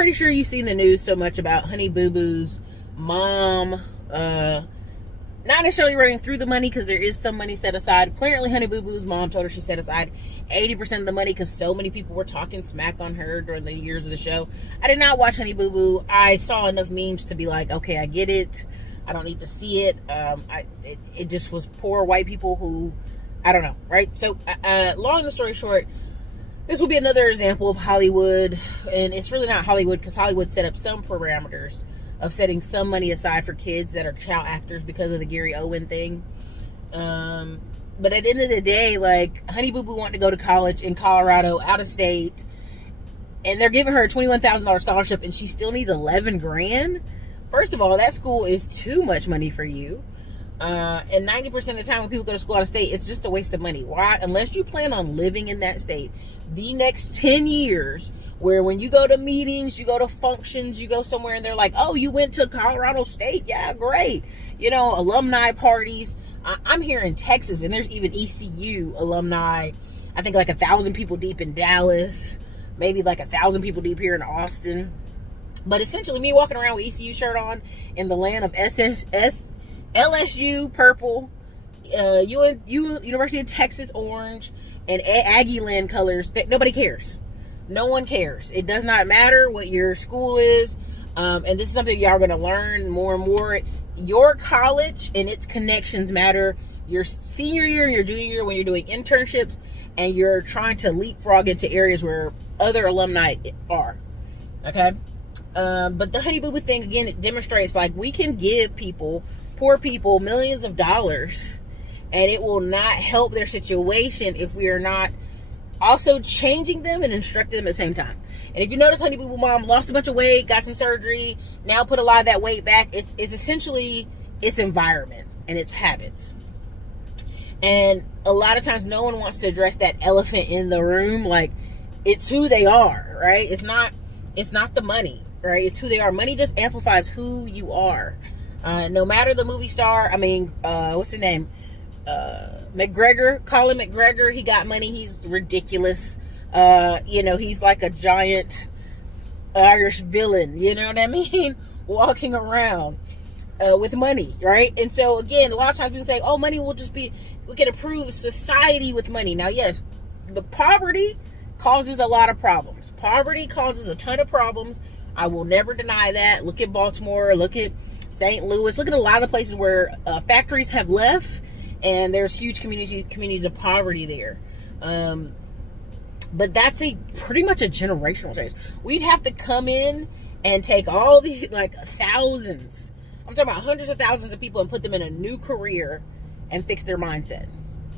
pretty sure you've seen the news so much about Honey Boo Boo's mom, not necessarily running through the money because there is some money set aside. Apparently, Honey Boo Boo's mom told her she set aside 80% of the money because so many people were talking smack on her during the years of the show. I did not watch Honey Boo Boo. I saw enough memes to be like, okay, I get it. I don't need to see it. It just was poor white people who, I don't know, right? So, long the story short, this will be another example of Hollywood, and it's really not Hollywood because Hollywood set up some parameters of setting some money aside for kids that are child actors because of the Gary Owen thing. But at the end of the day, like, Honey Boo Boo wanted to go to college in Colorado, out of state, and they're giving her a $21,000 scholarship, and she still needs $11,000. First of all, that school is too much money for you. And 90% of the time when people go to school out of state, it's just a waste of money. Why? Unless you plan on living in that state the next 10 years, where when you go to meetings, you go to functions, you go somewhere and they're like, oh, you went to Colorado State? Yeah, great. You know, alumni parties. I'm here in Texas, and there's even ECU alumni. I think like 1,000 people deep in Dallas, maybe like 1,000 people deep here in Austin. But essentially, me walking around with ECU shirt on in the land of LSU purple, University of Texas orange, and Aggie land colors, that nobody cares. No one cares. It does not matter what your school is. And this is something y'all are going to learn more and more. Your college and its connections matter. Your senior year and your junior year, when you're doing internships and you're trying to leapfrog into areas where other alumni are. Okay? But the Honey Boo Boo thing, again, it demonstrates like we can give people, poor people, millions of dollars, and it will not help their situation if we are not also changing them and instructing them at the same time. And if you notice, Honey Boo Boo mom lost a bunch of weight, got some surgery, now put a lot of that weight back. It's essentially its environment and its habits. And a lot of times no one wants to address that elephant in the room. Like, it's who they are, right? It's not the money, right? It's who they are. Money just amplifies who you are. No matter the movie star, what's his name? McGregor, Colin McGregor, he got money. He's ridiculous. He's like a giant Irish villain, you know what I mean? Walking around with money, right? And so, again, a lot of times people say, oh, money will just be, we can improve society with money. Now, yes, the poverty causes a lot of problems. Poverty causes a ton of problems. I will never deny that. Look at Baltimore, look at St. Louis, look at a lot of places where factories have left, and there's huge communities of poverty there. But that's pretty much a generational change. We'd have to come in and take all these, like, thousands, I'm talking about hundreds of thousands of people, and put them in a new career and fix their mindset,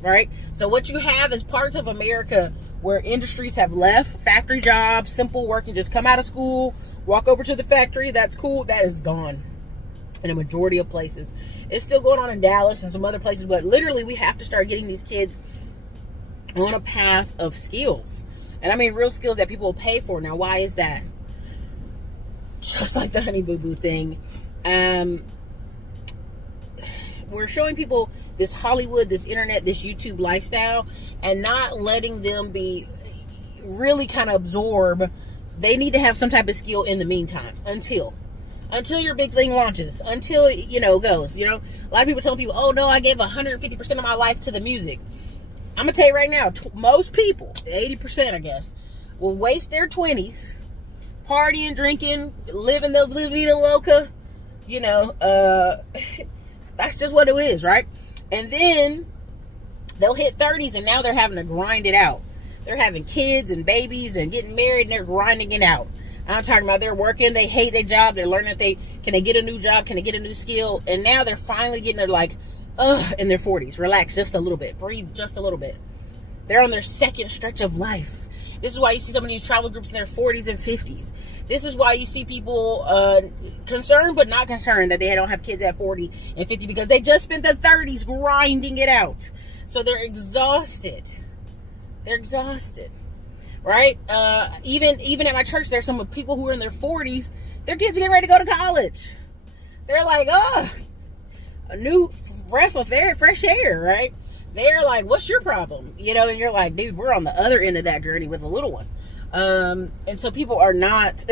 right? So what you have is parts of America where industries have left, factory jobs, simple work, and just come out of school, walk over to the factory, that's cool, that is gone in a majority of places. It's still going on in Dallas and some other places, but literally we have to start getting these kids on a path of skills. And I mean real skills that people will pay for. Now, why is that? Just like the Honey Boo Boo thing. We're showing people this Hollywood, this internet, this YouTube lifestyle, and not letting them be really kind of absorb. They need to have some type of skill in the meantime until your big thing launches, until, goes. A lot of people tell people, oh no, I gave 150% of my life to the music. I'm going to tell you right now, most people, 80%, I guess, will waste their 20s partying, drinking, living the vida loca. That's just what it is, right? And then they'll hit 30s, and now they're having to grind it out. They're having kids and babies and getting married, and they're grinding it out. I'm talking about they're working, they hate their job, they're learning that can they get a new job, can they get a new skill, and now they're finally getting their, in their 40s. Relax just a little bit. Breathe just a little bit. They're on their second stretch of life. This is why you see some of these travel groups in their 40s and 50s. This is why you see people concerned but not concerned that they don't have kids at 40 and 50 because they just spent the 30s grinding it out. So they're exhausted. They're exhausted. Right? Even at my church, there's some people who are in their 40s. Their kids are getting ready to go to college. They're like, a new breath of air, fresh air, right? They're like, what's your problem? And you're like, dude, we're on the other end of that journey with a little one. And so people are not,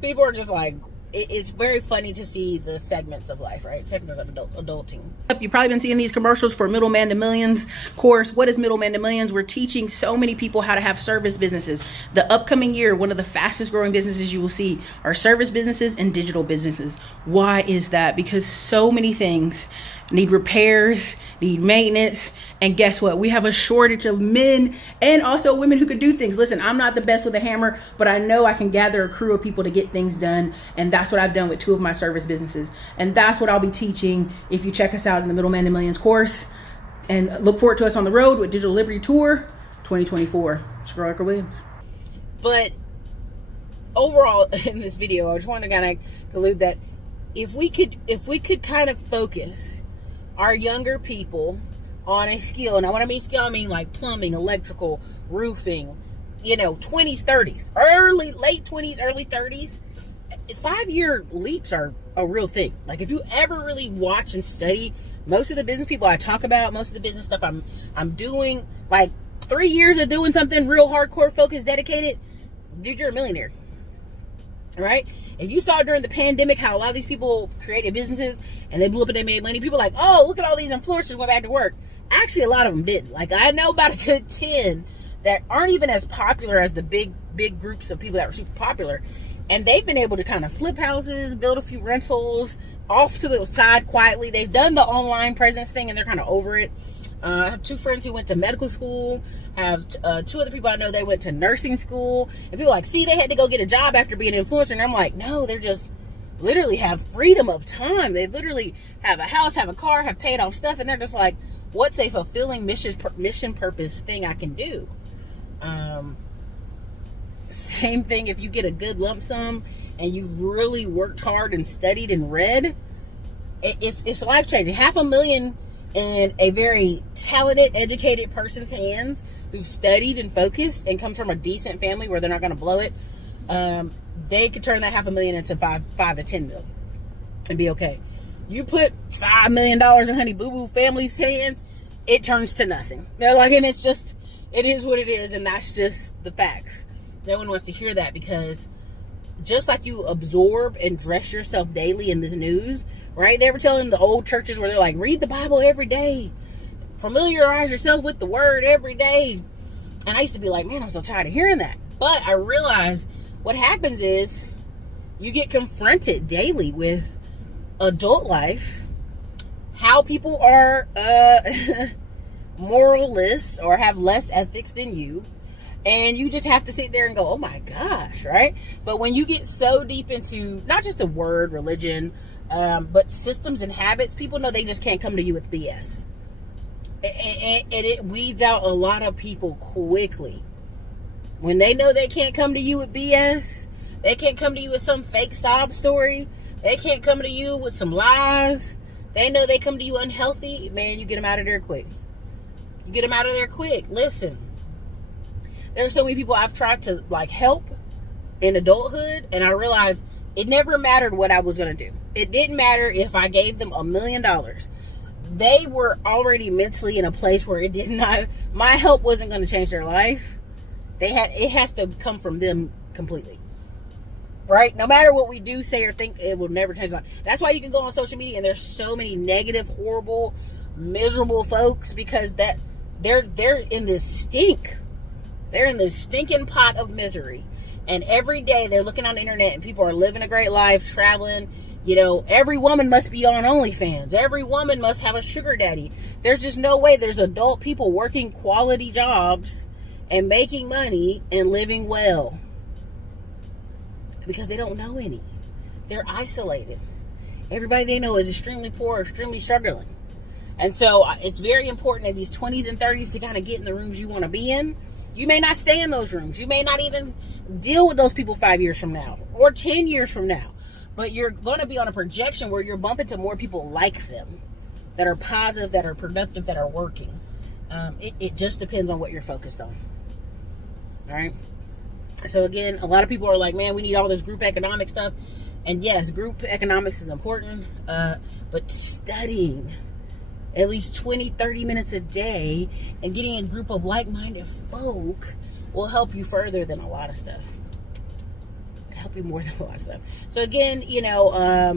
People are just like, it's very funny to see the segments of life, right? Segments of adulting. You've probably been seeing these commercials for Middleman to Millions course. What is Middleman to Millions? We're teaching so many people how to have service businesses. The upcoming year, one of the fastest growing businesses you will see are service businesses and digital businesses. Why is that? Because so many things need repairs, need maintenance, and guess what? We have a shortage of men and also women who could do things. Listen, I'm not the best with a hammer, but I know I can gather a crew of people to get things done, and that's what I've done with 2 of my service businesses. And that's what I'll be teaching if you check us out in the Middleman to Millions course. And look forward to us on the road with Digital Liberty Tour 2024. It's Ericka Williams. But overall in this video, I just want to kind of conclude that if we could kind of focus our younger people on a skill, and when I mean skill, I mean like plumbing, electrical, roofing, 20s, 30s, late 20s, early 30s. 5-year leaps are a real thing. Like if you ever really watch and study most of the business people I talk about, most of the business stuff I'm doing, like 3 years of doing something real hardcore, focused, dedicated, dude, you're a millionaire. Right? If you saw during the pandemic how a lot of these people created businesses and they blew up and they made money, people are like, oh, look at all these influencers went back to work. Actually, a lot of them didn't. Like I know about a good 10 that aren't even as popular as the big groups of people that were super popular. And they've been able to kind of flip houses, build a few rentals off to the side quietly. They've done the online presence thing and they're kind of over it. I have 2 friends who went to medical school. I have 2 other people I know, they went to nursing school. And people are like, see, they had to go get a job after being an influencer. And I'm like, no, they're just literally have freedom of time. They literally have a house, have a car, have paid off stuff. And they're just like, what's a fulfilling mission purpose thing I can do? Same thing if you get a good lump sum and you've really worked hard and studied and read, it's life changing. $500,000 in a very talented, educated person's hands who've studied and focused and comes from a decent family where they're not going to blow it. They could turn that $500,000 into five to 10 million and be okay. You put $5 million in Honey Boo Boo family's hands, it turns to nothing. And it's just, it is what it is, and that's just the facts. No one wants to hear that because just like you absorb and dress yourself daily in this news, right? They were telling the old churches where they're like, read the Bible every day. Familiarize yourself with the word every day. And I used to be like, man, I'm so tired of hearing that. But I realized what happens is you get confronted daily with adult life, how people are moralists or have less ethics than you. And you just have to sit there and go, oh my gosh, right? But when you get so deep into not just the word religion, but systems and habits, people know they just can't come to you with BS. And it weeds out a lot of people quickly. When they know they can't come to you with BS, they can't come to you with some fake sob story, they can't come to you with some lies, they know they come to you unhealthy, man, you get them out of there quick. You get them out of there quick. Listen. There are so many people I've tried to help in adulthood, and I realized it never mattered what I was going to do. It didn't matter if I gave them $1 million. They were already mentally in a place where it did not, my help wasn't going to change their life. It has to come from them completely. Right? No matter what we do, say, or think, it will never change life. That's why you can go on social media and there's so many negative, horrible, miserable folks because that they're in this stink. They're in this stinking pot of misery. And every day they're looking on the internet and people are living a great life, traveling. Every woman must be on OnlyFans. Every woman must have a sugar daddy. There's just no way there's adult people working quality jobs and making money and living well. Because they don't know any. They're isolated. Everybody they know is extremely poor, extremely struggling. And so it's very important in these 20s and 30s to kind of get in the rooms you want to be in. You may not stay in those rooms. You may not even deal with those people 5 years from now or 10 years from now. But you're going to be on a projection where you're bumping to more people like them that are positive, that are productive, that are working. It just depends on what you're focused on. All right. So again, a lot of people are like, man, we need all this group economic stuff. And yes, group economics is important. But studying at least 20, 30 minutes a day and getting a group of like-minded folk will help you further than a lot of stuff. help you more than a lot of stuff. So again, you know,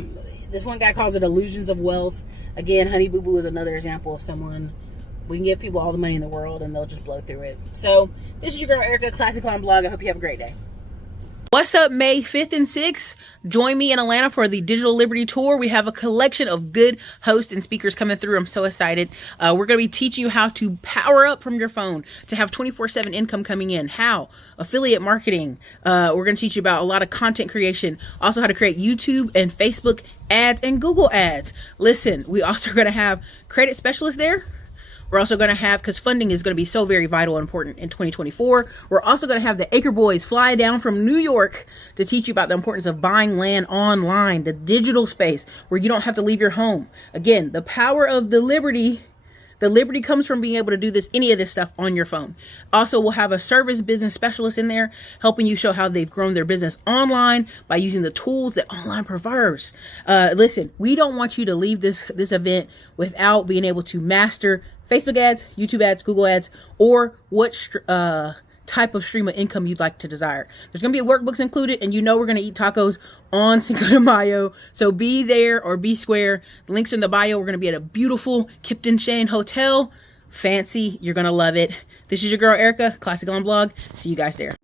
this one guy calls it illusions of wealth. Again, Honey Boo Boo is another example of someone, we can give people all the money in the world and they'll just blow through it. So this is your girl Ericka, Classy Clown Blog. I hope you have a great day. What's up, May 5th and 6th? Join me in Atlanta for the Digital Liberty Tour. We have a collection of good hosts and speakers coming through. I'm so excited. We're going to be teaching you how to power up from your phone to have 24/7 income coming in. How? Affiliate marketing. We're going to teach you about a lot of content creation. Also how to create YouTube and Facebook ads and Google ads. Listen, we also are going to have credit specialists there. We're also going to have, because funding is going to be so very vital and important in 2024, we're also going to have the Acre Boys fly down from New York to teach you about the importance of buying land online, the digital space where you don't have to leave your home. Again, the power of the liberty comes from being able to do any of this stuff on your phone. Also, we'll have a service business specialist in there helping you show how they've grown their business online by using the tools that online provides. Listen, we don't want you to leave this event without being able to master Facebook ads, YouTube ads, Google ads, or what type of stream of income you'd like to desire. There's going to be workbooks included, and you know we're going to eat tacos on Cinco de Mayo, so be there or be square. The link's in the bio. We're going to be at a beautiful Kipton Shane Hotel. Fancy. You're going to love it. This is your girl Ericka, Classic on Blog. See you guys there.